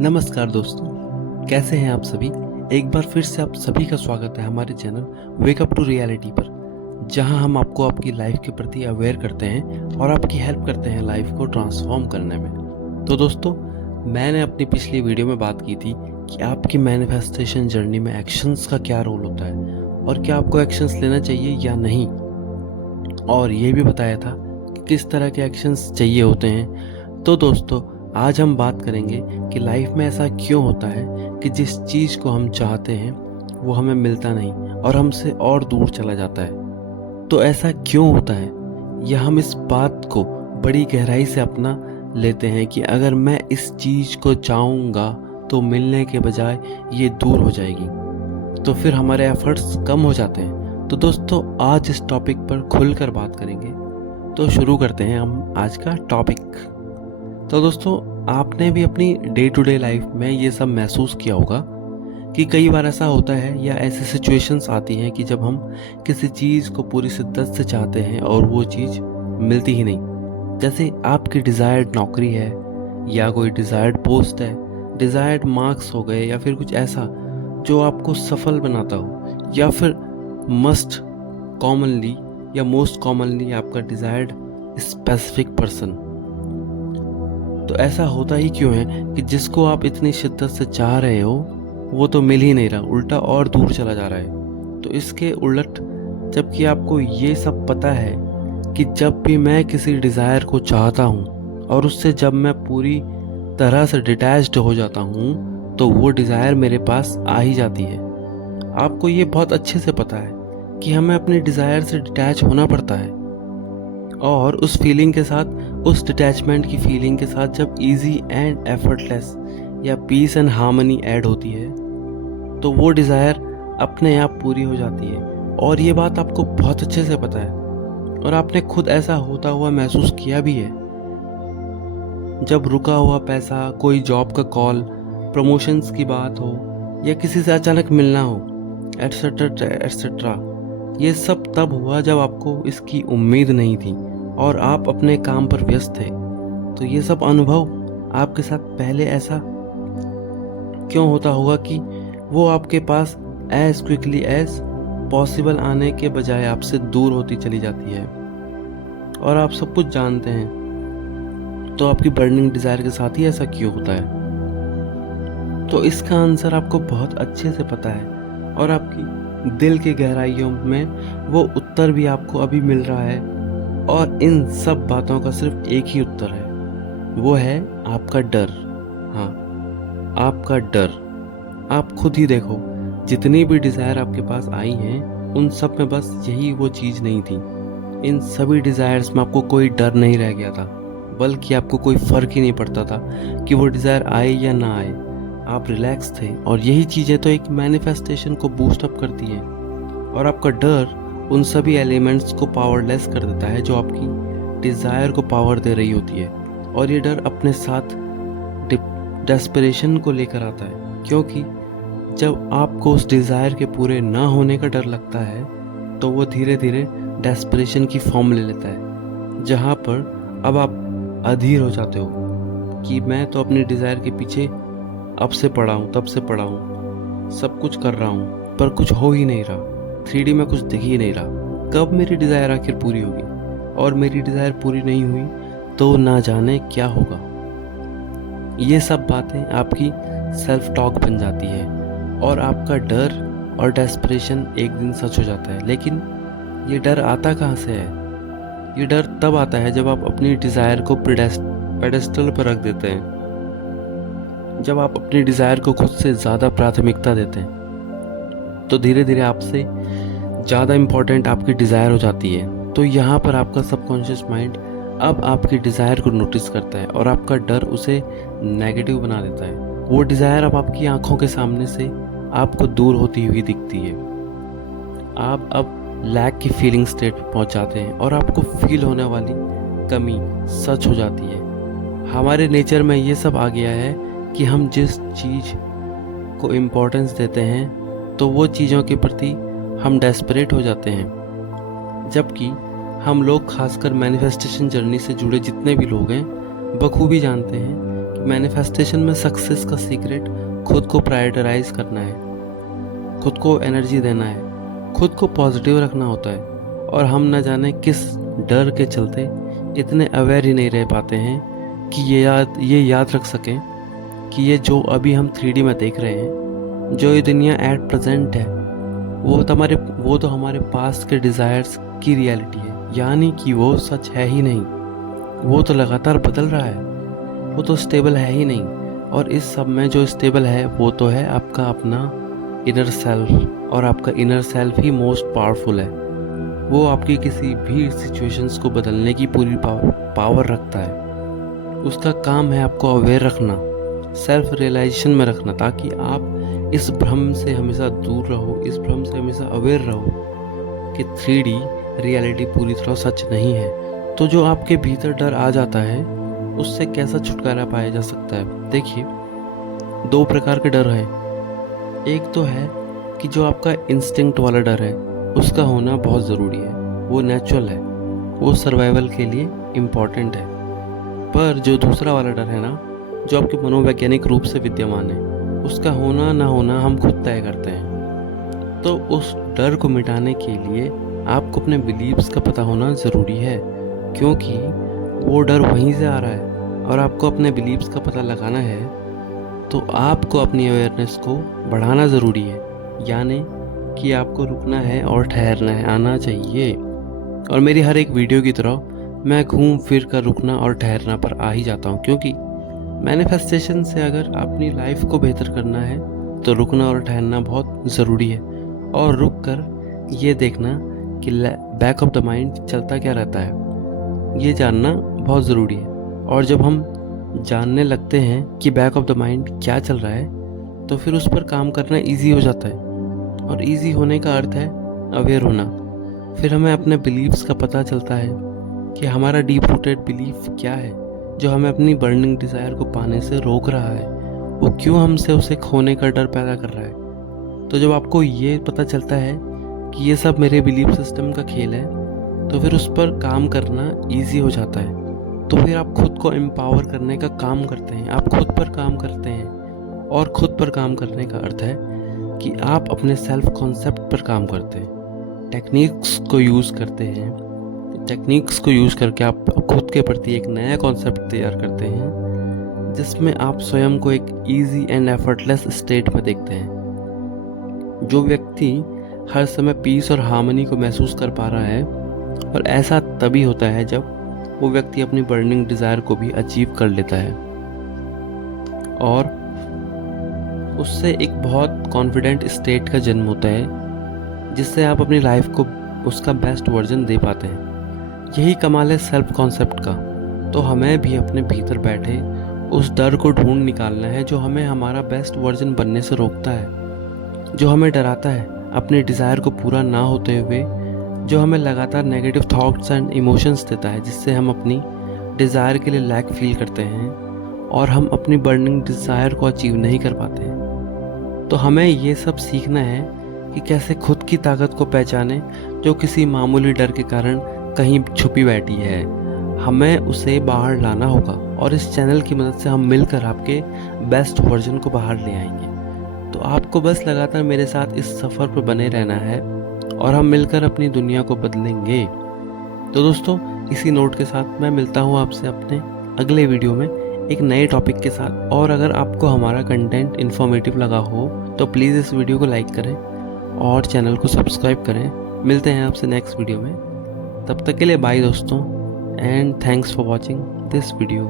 नमस्कार दोस्तों, कैसे हैं आप सभी। एक बार फिर से आप सभी का स्वागत है हमारे channel wake up to reality पर, जहां हम आपको आपकी लाइफ के प्रति अवेयर करते हैं और आपकी हेल्प करते हैं लाइफ को ट्रांसफॉर्म करने में। तो दोस्तों, मैंने अपनी पिछली वीडियो में बात की थी कि आपकी मैनिफेस्टेशन जर्नी में एक्शंस का क्या रोल होता है और क्या आपको एक्शंस लेना चाहिए या नहीं, और ये भी बताया था कि किस तरह के एक्शंस चाहिए होते हैं। तो दोस्तों, आज हम बात करेंगे कि लाइफ में ऐसा क्यों होता है कि जिस चीज़ को हम चाहते हैं वो हमें मिलता नहीं और हमसे और दूर चला जाता है। तो ऐसा क्यों होता है, या हम इस बात को बड़ी गहराई से अपना लेते हैं कि अगर मैं इस चीज़ को चाहूँगा तो मिलने के बजाय ये दूर हो जाएगी, तो फिर हमारे एफर्ट्स कम हो जाते हैं। तो दोस्तों, आज इस टॉपिक पर खुलकर बात करेंगे। तो शुरू करते हैं हम आज का टॉपिक। तो दोस्तों, आपने भी अपनी डे टू डे लाइफ में ये सब महसूस किया होगा कि कई बार ऐसा होता है या ऐसी सिचुएशंस आती हैं कि जब हम किसी चीज़ को पूरी शिद्दत से चाहते हैं और वो चीज़ मिलती ही नहीं। जैसे आपकी डिज़ायर्ड नौकरी है, या कोई डिज़ायर्ड पोस्ट है, डिज़ायर्ड मार्क्स हो गए, या फिर कुछ ऐसा जो आपको सफल बनाता हो, या फिर मस्ट कॉमनली या मोस्ट कॉमनली आपका डिज़ायर्ड स्पेसिफिक पर्सन। तो ऐसा होता ही क्यों है कि जिसको आप इतनी शिद्दत से चाह रहे हो वो तो मिल ही नहीं रहा, उल्टा और दूर चला जा रहा है। तो इसके उलट, जबकि आपको ये सब पता है कि जब भी मैं किसी डिज़ायर को चाहता हूँ और उससे जब मैं पूरी तरह से डिटैच्ड हो जाता हूँ तो वो डिज़ायर मेरे पास आ ही जाती है। आपको ये बहुत अच्छे से पता है कि हमें अपने डिज़ायर से डिटैच होना पड़ता है, और उस फीलिंग के साथ, उस डिटैचमेंट की फीलिंग के साथ जब इजी एंड एफर्टलेस या पीस एंड हार्मनी ऐड होती है तो वो डिज़ायर अपने आप पूरी हो जाती है। और ये बात आपको बहुत अच्छे से पता है, और आपने खुद ऐसा होता हुआ महसूस किया भी है। जब रुका हुआ पैसा, कोई जॉब का कॉल, प्रमोशंस की बात हो, या किसी से अचानक मिलना हो, एटसेट्रा एटसेट्रा, ये सब तब हुआ जब आपको इसकी उम्मीद नहीं थी और आप अपने काम पर व्यस्त थे। तो ये सब अनुभव आपके साथ पहले ऐसा क्यों होता होगा कि वो आपके पास एज क्विकली एज पॉसिबल आने के बजाय आपसे दूर होती चली जाती है, और आप सब कुछ जानते हैं। तो आपकी बर्निंग डिज़ायर के साथ ही ऐसा क्यों होता है? तो इसका आंसर आपको बहुत अच्छे से पता है, और आपकी दिल की गहराइयों में वो उत्तर भी आपको अभी मिल रहा है। और इन सब बातों का सिर्फ एक ही उत्तर है, वो है आपका डर। हाँ, आपका डर। आप खुद ही देखो, जितनी भी डिज़ायर आपके पास आई हैं उन सब में बस यही वो चीज़ नहीं थी। इन सभी डिज़ायर्स में आपको कोई डर नहीं रह गया था, बल्कि आपको कोई फ़र्क ही नहीं पड़ता था कि वो डिज़ायर आए या ना आए। आप रिलैक्स थे, और यही चीज़ें तो एक मैनिफेस्टेशन को बूस्ट अप करती हैं। और आपका डर उन सभी एलिमेंट्स को पावरलेस कर देता है जो आपकी डिज़ायर को पावर दे रही होती है। और ये डर अपने साथ डेस्परेशन को लेकर आता है, क्योंकि जब आपको उस डिज़ायर के पूरे ना होने का डर लगता है तो वो धीरे धीरे डेस्परेशन की फॉर्म ले लेता है, जहाँ पर अब आप अधीर हो जाते हो कि मैं तो अपनी डिज़ायर के पीछे अब से पड़ा हूँ, तब से पड़ा हूँ, सब कुछ कर रहा हूँ, पर कुछ हो ही नहीं रहा। 3D में कुछ दिख ही नहीं रहा। कब मेरी डिज़ायर आखिर पूरी होगी? और मेरी डिज़ायर पूरी नहीं हुई तो ना जाने क्या होगा। ये सब बातें आपकी सेल्फ टॉक बन जाती है, और आपका डर और डेस्परेशन एक दिन सच हो जाता है। लेकिन ये डर आता कहाँ से है? ये डर तब आता है जब आप अपनी डिज़ायर को पेडेस्टल पर रख देते हैं, जब आप अपनी डिज़ायर को खुद से ज़्यादा प्राथमिकता देते हैं। तो धीरे धीरे आपसे ज़्यादा इम्पोर्टेंट आपकी डिज़ायर हो जाती है। तो यहाँ पर आपका सबकॉन्शियस माइंड अब आपकी डिज़ायर को नोटिस करता है, और आपका डर उसे नेगेटिव बना देता है। वो डिज़ायर अब आपकी आंखों के सामने से आपको दूर होती हुई दिखती है। आप अब लैक की फीलिंग स्टेट पर पहुँच जाते हैं, और आपको फील होने वाली कमी सच हो जाती है। हमारे नेचर में ये सब आ गया है कि हम जिस चीज़ को इम्पोर्टेंस देते हैं तो वो चीज़ों के प्रति हम डेस्परेट हो जाते हैं। जबकि हम लोग, खासकर मैनिफेस्टेशन जर्नी से जुड़े जितने भी लोग हैं, बखूबी जानते हैं कि मैनिफेस्टेशन में सक्सेस का सीक्रेट खुद को प्रायोरिटाइज करना है, खुद को एनर्जी देना है, खुद को पॉजिटिव रखना होता है। और हम न जाने किस डर के चलते इतने अवेयर ही नहीं रह पाते हैं कि ये याद रख सकें कि ये जो अभी हम 3D में देख रहे हैं, जो ये दुनिया एट प्रेजेंट है, वो तो हमारे पास्ट के डिज़ायर्स की रियलिटी है। यानी कि वो सच है ही नहीं, वो तो लगातार बदल रहा है, वो तो स्टेबल है ही नहीं। और इस सब में जो स्टेबल है वो तो है आपका अपना इनर सेल्फ, और आपका इनर सेल्फ ही मोस्ट पावरफुल है। वो आपकी किसी भी सिचुएशंस को बदलने की पूरी पावर रखता है। उसका काम है आपको अवेयर रखना, सेल्फ रियलाइजेशन में रखना, ताकि आप इस भ्रम से हमेशा दूर रहो, इस भ्रम से हमेशा अवेयर रहो कि 3D रियलिटी पूरी तरह सच नहीं है। तो जो आपके भीतर डर आ जाता है, उससे कैसा छुटकारा पाया जा सकता है? देखिए, 2 प्रकार के डर हैं। एक तो है कि जो आपका इंस्टिंक्ट वाला डर है, उसका होना बहुत ज़रूरी है, वो नेचुरल है, वो सर्वाइवल के लिए इम्पॉर्टेंट है। पर जो दूसरा वाला डर है ना, जो आपके मनोवैज्ञानिक रूप से विद्यमान है, उसका होना ना होना हम खुद तय करते हैं। तो उस डर को मिटाने के लिए आपको अपने बिलीव्स का पता होना ज़रूरी है, क्योंकि वो डर वहीं से आ रहा है और आपको अपने बिलीव्स का पता लगाना है। तो आपको अपनी अवेयरनेस को बढ़ाना ज़रूरी है, यानी कि आपको रुकना है और ठहरना है, आना चाहिए। और मेरी हर एक वीडियो की तरह मैं घूम फिर कर रुकना और ठहरना पर आ ही जाता हूँ, क्योंकि मैनिफेस्टेशन से अगर अपनी लाइफ को बेहतर करना है तो रुकना और ठहरना बहुत ज़रूरी है। और रुक कर ये देखना कि बैक ऑफ द माइंड चलता क्या रहता है, ये जानना बहुत ज़रूरी है। और जब हम जानने लगते हैं कि बैक ऑफ द माइंड क्या चल रहा है, तो फिर उस पर काम करना ईजी हो जाता है। और ईजी होने का अर्थ है अवेयर होना। फिर हमें अपने बिलीव्स का पता चलता है कि हमारा डीप रूटेड बिलीफ क्या है, जो हमें अपनी बर्निंग डिज़ायर को पाने से रोक रहा है, वो क्यों हमसे उसे खोने का डर पैदा कर रहा है। तो जब आपको ये पता चलता है कि ये सब मेरे बिलीफ सिस्टम का खेल है, तो फिर उस पर काम करना ईजी हो जाता है। तो फिर आप खुद को एम्पावर करने का काम करते हैं, आप खुद पर काम करते हैं। और खुद पर काम करने का अर्थ है कि आप अपने सेल्फ कॉन्सेप्ट पर काम करते हैं, टेक्निक्स को यूज़ करते हैं। टेक्निक्स को यूज़ करके आप खुद के प्रति एक नया कॉन्सेप्ट तैयार करते हैं, जिसमें आप स्वयं को एक इजी एंड एफर्टलेस स्टेट में देखते हैं। जो व्यक्ति हर समय पीस और हार्मनी को महसूस कर पा रहा है, और ऐसा तभी होता है जब वो व्यक्ति अपनी बर्निंग डिज़ायर को भी अचीव कर लेता है और उससे एक बहुत कॉन्फिडेंट स्टेट का जन्म होता है, जिससे आप अपनी लाइफ को उसका बेस्ट वर्जन दे पाते हैं। यही कमाल है सेल्फ कॉन्सेप्ट का। तो हमें भी अपने भीतर बैठे उस डर को ढूंढ निकालना है जो हमें हमारा बेस्ट वर्जन बनने से रोकता है, जो हमें डराता है अपने डिज़ायर को पूरा ना होते हुए, जो हमें लगातार नेगेटिव थॉट्स एंड इमोशंस देता है, जिससे हम अपनी डिज़ायर के लिए लैक फील करते हैं और हम अपनी बर्निंग डिज़ायर को अचीव नहीं कर पाते हैं। तो हमें ये सब सीखना है कि कैसे खुद की ताकत को पहचाने, जो किसी मामूली डर के कारण कहीं छुपी बैठी है। हमें उसे बाहर लाना होगा, और इस चैनल की मदद से हम मिलकर आपके बेस्ट वर्जन को बाहर ले आएंगे। तो आपको बस लगातार मेरे साथ इस सफ़र पर बने रहना है, और हम मिलकर अपनी दुनिया को बदलेंगे। तो दोस्तों, इसी नोट के साथ मैं मिलता हूँ आपसे अपने अगले वीडियो में एक नए टॉपिक के साथ। और अगर आपको हमारा कंटेंट इन्फॉर्मेटिव लगा हो तो प्लीज़ इस वीडियो को लाइक करें और चैनल को सब्सक्राइब करें। मिलते हैं आपसे नेक्स्ट वीडियो में, तब तक के लिए बाय दोस्तों, and thanks for watching this video.